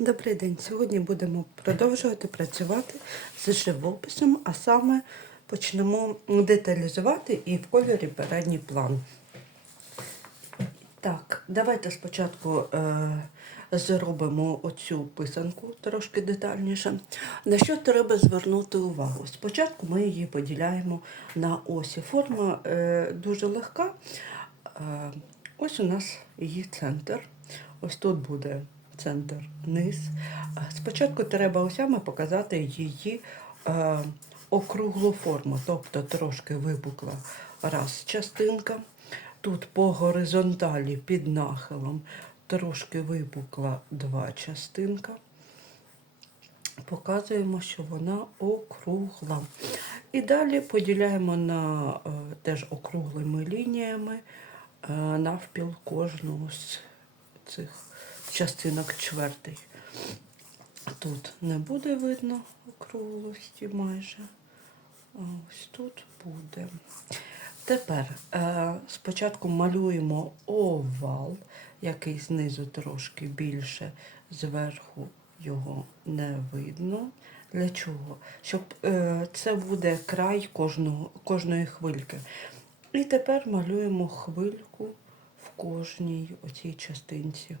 Добрий день. Сьогодні будемо продовжувати працювати з живописом, а саме почнемо деталізувати і в кольорі передній план. Так, давайте спочатку е, зробимо оцю писанку трошки детальніше. На що треба звернути увагу? Спочатку ми її поділяємо на осі. Форма е, дуже легка. Е, ось у нас її центр. Ось тут буде центр низ. Спочатку треба осями показати її е, округлу форму, тобто трошки випукла раз частинка. Тут по горизонталі під нахилом трошки випукла два частинка. Показуємо, що вона округла. І далі поділяємо на е, теж округлими лініями е, навпіл кожну з цих частинок чвертий. Тут не буде видно округлості майже. Ось тут буде. Тепер е, спочатку малюємо овал, який знизу трошки більше, зверху його не видно. Для чого? Щоб е, це буде край кожного, кожної хвильки. І тепер малюємо хвильку в кожній оцій частинці,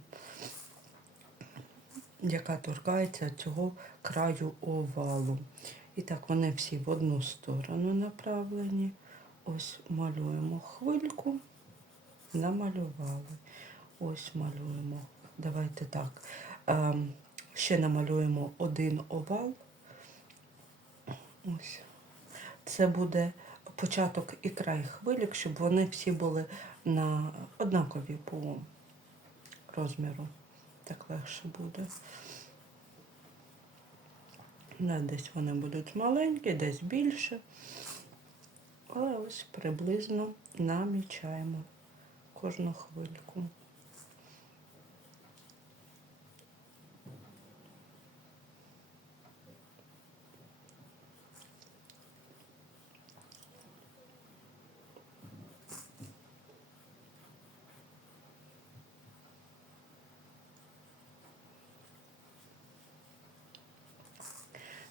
яка торкається цього краю овалу. І так вони всі в одну сторону направлені. Ось малюємо хвильку, намалювали. Ось малюємо. Давайте так. Ем, ще намалюємо один овал. Ось. Це буде початок і край хвилік, щоб вони всі були на однакові по розміру. Так легше буде. Десь вони будуть маленькі, десь більше. Але ось приблизно намічаємо кожну хвильку.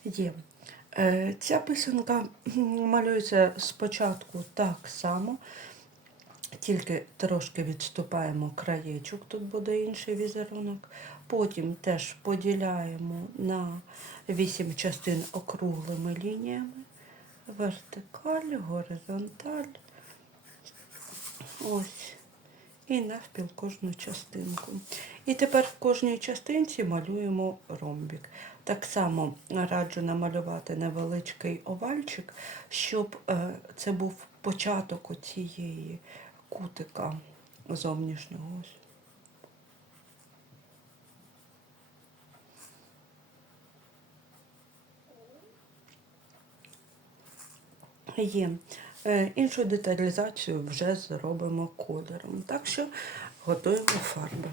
Є. Е, Ця писанка малюється спочатку так само, тільки трошки відступаємо краєчок, тут буде інший візерунок. Потім теж поділяємо на вісім частин округлими лініями. Вертикаль, горизонталь. Ось. І навпіл кожну частинку. І тепер в кожній частинці малюємо ромбік. Так само раджу намалювати невеличкий овальчик, щоб е, це був початок цієї кутика зовнішнього. Ось. Є. Е, Іншу деталізацію вже зробимо кольором. Так що готуємо фарби.